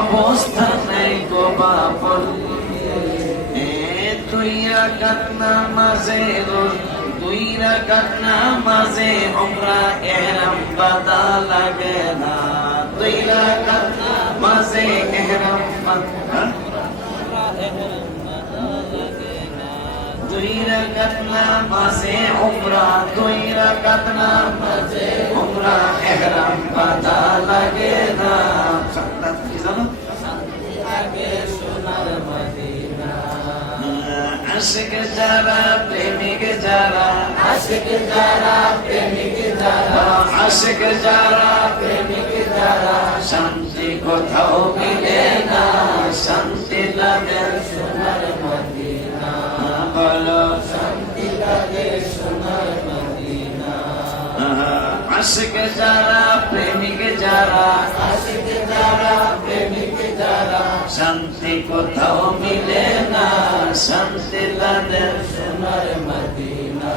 অবস্থা নাই গো বাপল দুই রাকাত নামাজে রোজ দুই রাকাত নামাজে উমরা ইহরাম বাঁধা লাগে না দুই রাকাত নামাজে ইহরাম বাঁধা দুই রাকাত নামাজে উমরা দুই রাকাত নামাজে উমরা ইহরাম বাঁধা লাগে না সান্তাত কি জানো শান্তি লাগে সোনার মদিনা আশিক যারা প্রেমিক যারা আশিক যারা প্রেমিক যারা আশিক যারা প্রেমিক যারা শান্তি কোথাও মিলে না শান্তি লাগে সোনার মদিনা বলো শান্তি লাগে সোনার মদিনা আশিক যারা প্রেমিক যারা আশিক যারা প্রেমিক যারা শান্তি কোথাও মিলে না শান্তি লাগে সোনার মদিনা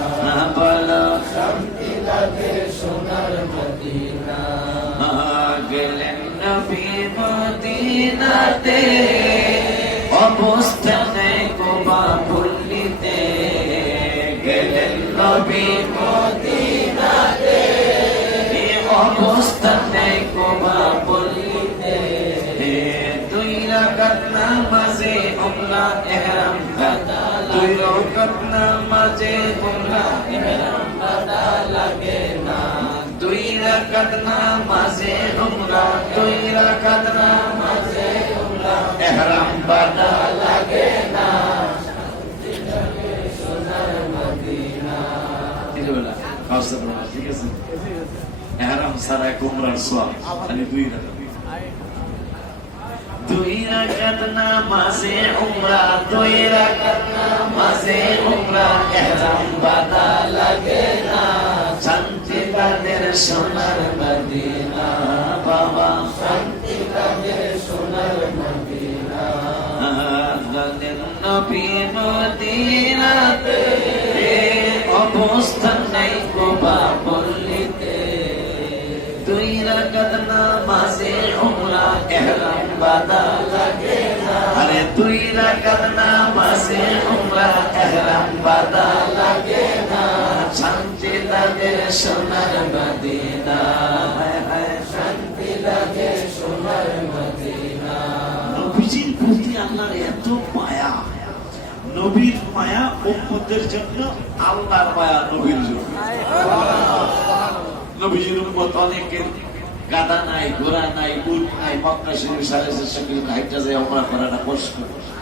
বলো শান্তি লাগে সোনার মদিনা গেলেন নবী মদিনাতে অবস্থা নেই গোবা পল্লীতে গেলেন নবী মদিনাতে অবস্থা নেই গোবা পল্লীতে দুই রাকাত নামাজে উমরা ইহরাম বাঁধা দুই রাকাত নামাজে উমরা ইহরাম বাঁধা লাগে না দুই রাকাত নামাজে উমরা দুই রাকাত নামাজে উমরা ইহরাম বাঁধা লাগে না সোনার মদিনা ঠিক আছে ইহরাম সারা উমরার সওয়াব খালি দুই রাকাত দুই রাকাত নামাজে উমরা দুই রাকাত নামাজে উমরা ইহরাম বাঁধা লাগে না শান্তি তাদের সোনার মদিনা বাবা শান্তি তাদের সোনার মদিনা গেলেন নবী মদিনাতে অবস্থান নাই গোবা পল্লীতে দুই রাকাত নামাজে উমরা ইহরাম বাঁধা লাগে না আরে দুই রাকাত নামাজে উমরা ইহরাম বাঁধা লাগে না শান্তি লাগে সোনার মদিনা শান্তি লাগে সোনার মদিনা নবীজির প্রতি আল্লাহর এত মায়া নবীর মায়া উম্মতের জন্য আল্লাহর মায়া নবীর জন্য নবীজির উম্মত অনেকের গাদা নাই ঘোড়া নাই উট নাই মক্কা শরীফ 450 কিলোমিটার হাইটা যায় ওমরা করাটা কষ্ট